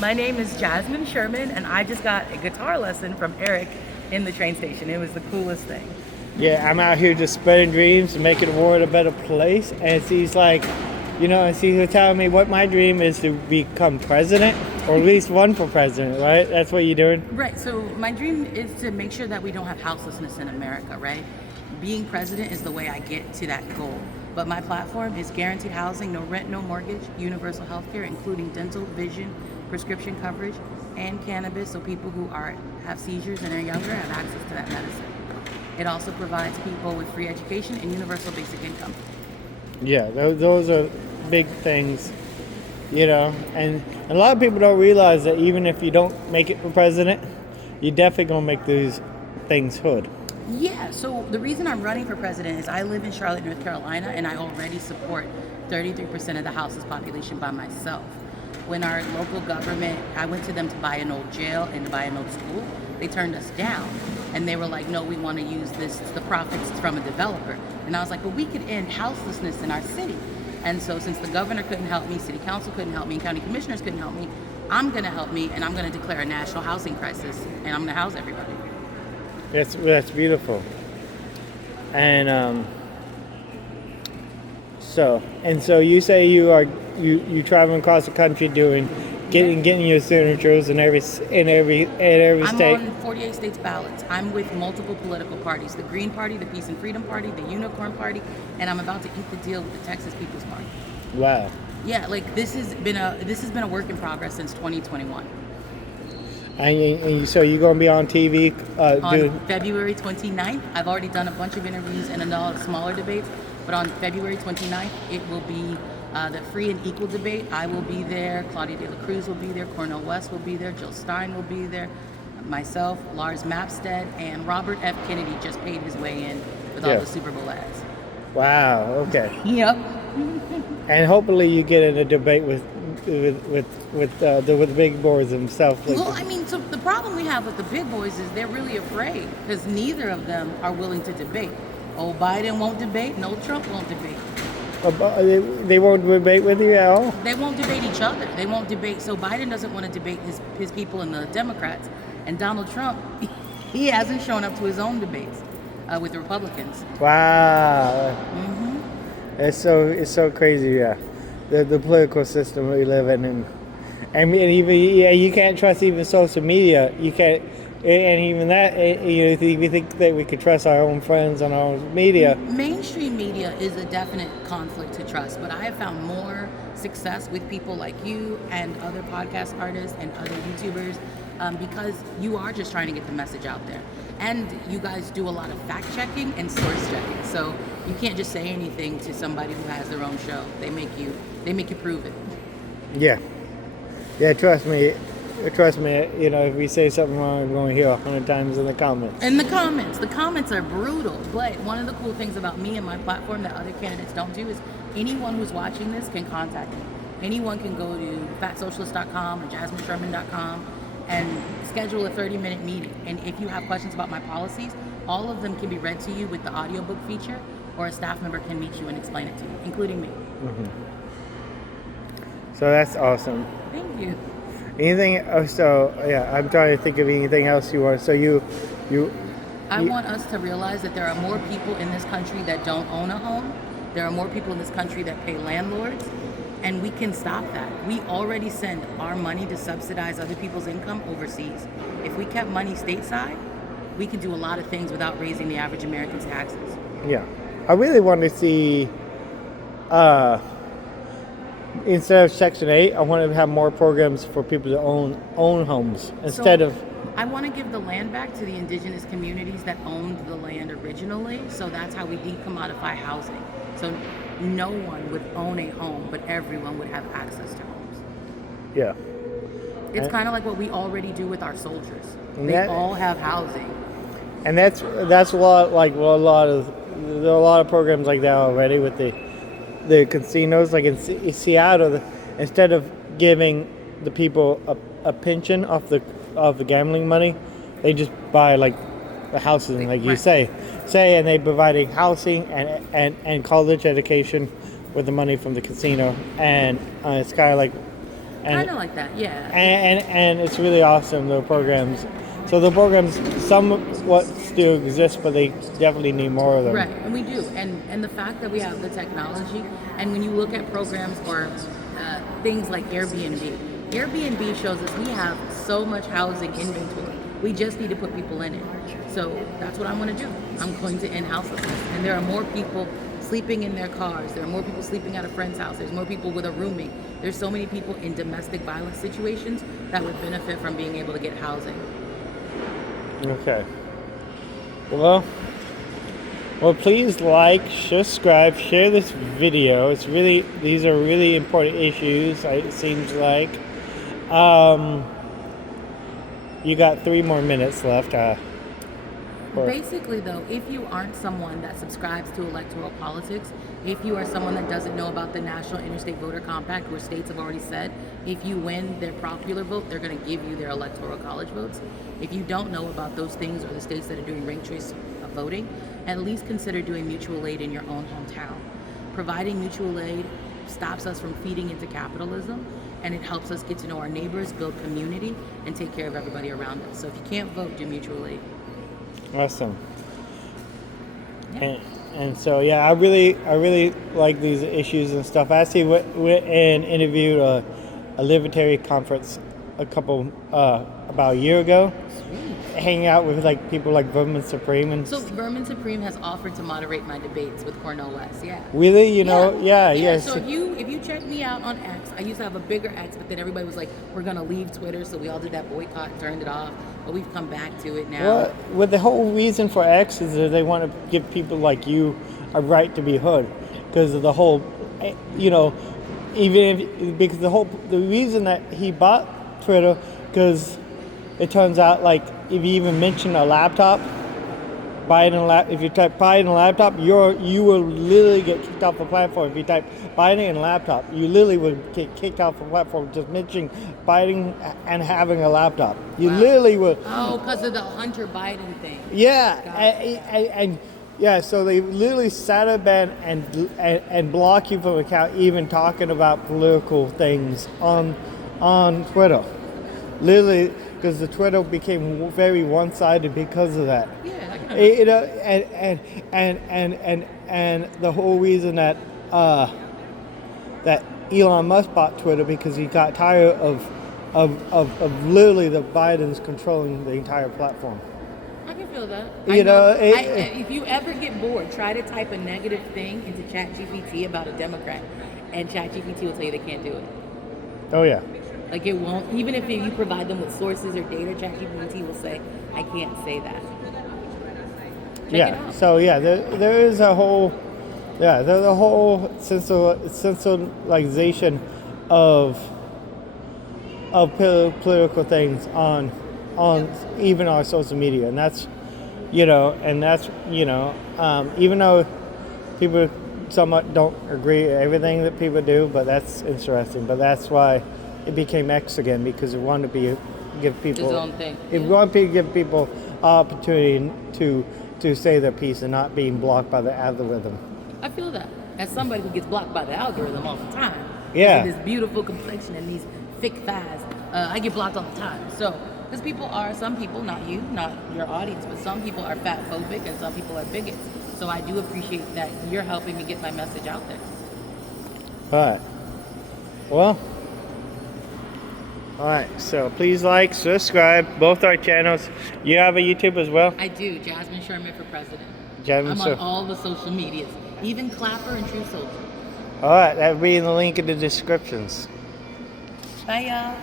My name is Jasmine Sherman, and I just got a guitar lesson from Eric in the train station. It was the coolest thing. Yeah, I'm out here just spreading dreams and making the world a better place. And he's like, and he's telling me what my dream is to become president, or at least run for president, right? That's what you're doing? Right, so my dream is to make sure that we don't have houselessness in America, right? Being president is the way I get to that goal. But my platform is guaranteed housing, no rent, no mortgage, universal health care, including dental, vision, prescription coverage, and cannabis, so people who have seizures and are younger have access to that medicine. It also provides people with free education and universal basic income. Yeah, those are big things, and a lot of people don't realize that even if you don't make it for president, you're definitely going to make these things hood. Yeah, so the reason I'm running for president is I live in Charlotte, North Carolina, and I already support 33% of the house's population by myself. When our local government, I went to them to buy an old jail and to buy an old school, they turned us down. And they were like, no, we want to use the profits from a developer. And I was like, well, we could end houselessness in our city. And so since the governor couldn't help me, city council couldn't help me, and county commissioners couldn't help me, I'm going to help me, and I'm going to declare a national housing crisis, and I'm going to house everybody. That's beautiful. And so you say you traveling across the country getting your signatures in every state. I'm on 48 states ballots. I'm with multiple political parties: the Green Party, the Peace and Freedom Party, the Unicorn Party, and I'm about to ink the deal with the Texas People's Party. Wow. Yeah, like this has been a work in progress since 2021. And so you're going to be on TV? On February 29th, I've already done a bunch of interviews and a lot of smaller debates, but on February 29th, it will be the free and equal debate. I will be there, Claudia De La Cruz will be there, Cornel West will be there, Jill Stein will be there, myself, Lars Mapstead, and Robert F. Kennedy just paid his way in with all the Super Bowl ads. Wow, okay. Yep. And hopefully you get in a debate with the big boys themselves. Well, I mean, so the problem we have with the big boys is they're really afraid because neither of them are willing to debate. Oh, Biden won't debate. No, Trump won't debate. They won't debate with you at all? They won't debate each other. They won't debate. So Biden doesn't want to debate his people and the Democrats. And Donald Trump, he hasn't shown up to his own debates with the Republicans. Wow. Mm-hmm. It's so crazy, yeah. The political system we live in, and even you can't trust even social media. You can't, and even that. If you think that we could trust our own friends on our own media. Mainstream media is a definite conflict to trust, but I have found more success with people like you and other podcast artists and other YouTubers because you are just trying to get the message out there. And you guys do a lot of fact checking and source checking. So you can't just say anything to somebody who has their own show. They make you prove it. Yeah. Yeah, trust me. If we say something wrong, I'm going to hear 100 times in the comments. The comments are brutal. But one of the cool things about me and my platform that other candidates don't do is anyone who's watching this can contact me. Anyone can go to fatsocialist.com or jasminesherman.com and schedule a 30-minute meeting. And if you have questions about my policies, all of them can be read to you with the audiobook feature, or a staff member can meet you and explain it to you, including me. Mm-hmm. So that's awesome. Thank you. Anything? I'm trying to think of anything else you want. So I want us to realize that there are more people in this country that don't own a home. There are more people in this country that pay landlords. And we can stop that. We already send our money to subsidize other people's income overseas. If we kept money stateside, we could do a lot of things without raising the average American's taxes. Yeah. I really want to see, instead of Section 8, I want to have more programs for people to own homes instead of... I want to give the land back to the indigenous communities that owned the land originally. So that's how we decommodify housing. So no one would own a home, but everyone would have access to homes. Yeah. It's kind of like what we already do with our soldiers. They all have housing. And that's a lot there are a lot of programs like that already with the casinos. Like in Seattle, instead of giving the people a pension off the gambling money, they just buy like the houses, like you say, and they providing housing and college education with the money from the casino, and it's kind of like Kind of like that, yeah. And it's really awesome, the programs. So the programs somewhat still exist, but they definitely need more of them. Right, and we do. And the fact that we have the technology, and when you look at programs or things like Airbnb shows us we have so much housing inventory. We just need to put people in it. So that's what I want to do. I'm going to end houselessness. And there are more people sleeping in their cars. There are more people sleeping at a friend's house. There's more people with a roommate. There's so many people in domestic violence situations that would benefit from being able to get housing. Okay. Well, please like, subscribe, share this video. These are really important issues. It seems like. You got 3 more minutes left. Basically, though, if you aren't someone that subscribes to electoral politics, if you are someone that doesn't know about the National Interstate Voter Compact, where states have already said if you win their popular vote, they're going to give you their electoral college votes. If you don't know about those things, or the states that are doing ranked choice voting, at least consider doing mutual aid in your own hometown. Providing mutual aid stops us from feeding into capitalism, and it helps us get to know our neighbors, build community, and take care of everybody around us. So if you can't vote, do mutual aid. Awesome. Yeah. And so I really like these issues and stuff. I actually went and interviewed a libertarian conference about a year ago. Sweet. Hanging out with like people like Vermin Supreme and So Vermin Supreme has offered to moderate my debates with Cornel West. Yeah. Really, you know, yeah. So if you check me out on X, I used to have a bigger X, but then everybody was like, "We're gonna leave Twitter," so we all did that boycott and turned it off. But we've come back to it now. Well, with the whole reason for X is that they want to give people like you a right to be heard, because of the whole, you know, because the reason that he bought Twitter, because it turns out like if you even mention a laptop, if you type Biden a laptop, you will literally get kicked off the platform. If you type Biden and laptop, you literally would get kicked off the platform just mentioning Biden and having a laptop. You literally would. Oh, because of the Hunter Biden thing. Yeah, and yeah, so they literally shadow ban and block you from account even talking about political things on Twitter. Literally, because the Twitter became very one-sided because of that. Yeah. You know, and the whole reason that that Elon Musk bought Twitter, because he got tired of literally the Bidens controlling the entire platform. I can feel that. If you ever get bored, try to type a negative thing into ChatGPT about a Democrat, and ChatGPT will tell you they can't do it. Oh yeah. Like it won't. Even if you provide them with sources or data, ChatGPT will say, "I can't say that." Check it out. So there is a whole, there's a whole sensationalization of political things on even our social media, and that's even though people somewhat don't agree with everything that people do, but that's interesting. But that's why it became X again, because it wanted to give people his own thing. It wanted to give people opportunity to say their piece and not being blocked by the algorithm. I feel that. As somebody who gets blocked by the algorithm all the time. Yeah. With this beautiful complexion and these thick thighs, I get blocked all the time. So, because some people, not you, not your audience, but some people are fat phobic and some people are bigots. So I do appreciate that you're helping me get my message out there. All right. Well. Alright, so please like, subscribe, both our channels. You have a YouTube as well? I do, Jasmine Sherman for president. I'm on all the social medias, even Clapper and True Social. Alright, that'll be in the link in the descriptions. Bye, y'all.